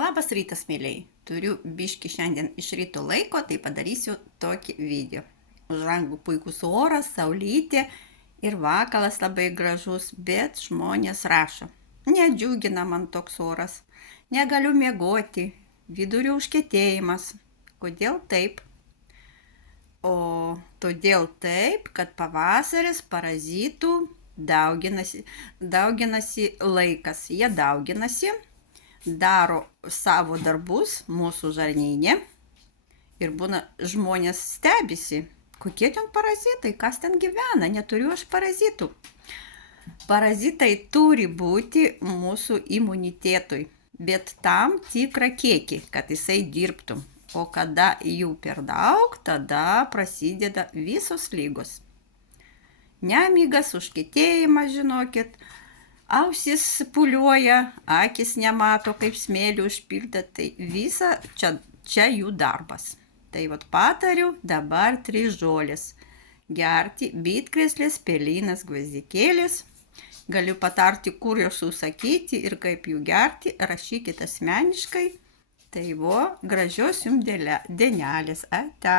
Labas rytas, mėlyjei. Turiu biški šiandien iš ryto laiko, tai padarysiu tokį video. Už langų puikus oras, saulytė ir vakaras labai gražus, bet žmonės rašo. Nedžiugina man toks oras, negaliu miegoti, vidurių užkietėjimas. Kodėl taip? O todėl taip, kad pavasaris parazitų dauginasi laikas. Jie dauginasi, daro savo darbus mūsų žarnyne ir būna žmonės stebisi, kokie ten parazitai, kas ten gyvena, neturiu aš parazitų. Parazitai turi būti mūsų imunitetui, bet tam tikrą kiekį, kad jisai dirbtų. O kada jų per daug, tada prasideda visos lygos. Nemigas, užkietėjimas, žinokit, ausis pūliuoja, akis nemato, kaip smėlių užpildę, tai visa čia jų darbas. Tai vat patariu dabar 3 žolės. Gerti bitkrėslės, pelynas, gvazdikėlis. Galiu patarti, kur jos užsakyti ir kaip jų gerti, rašykite asmeniškai. Tai gražios jums dienelės. Ate.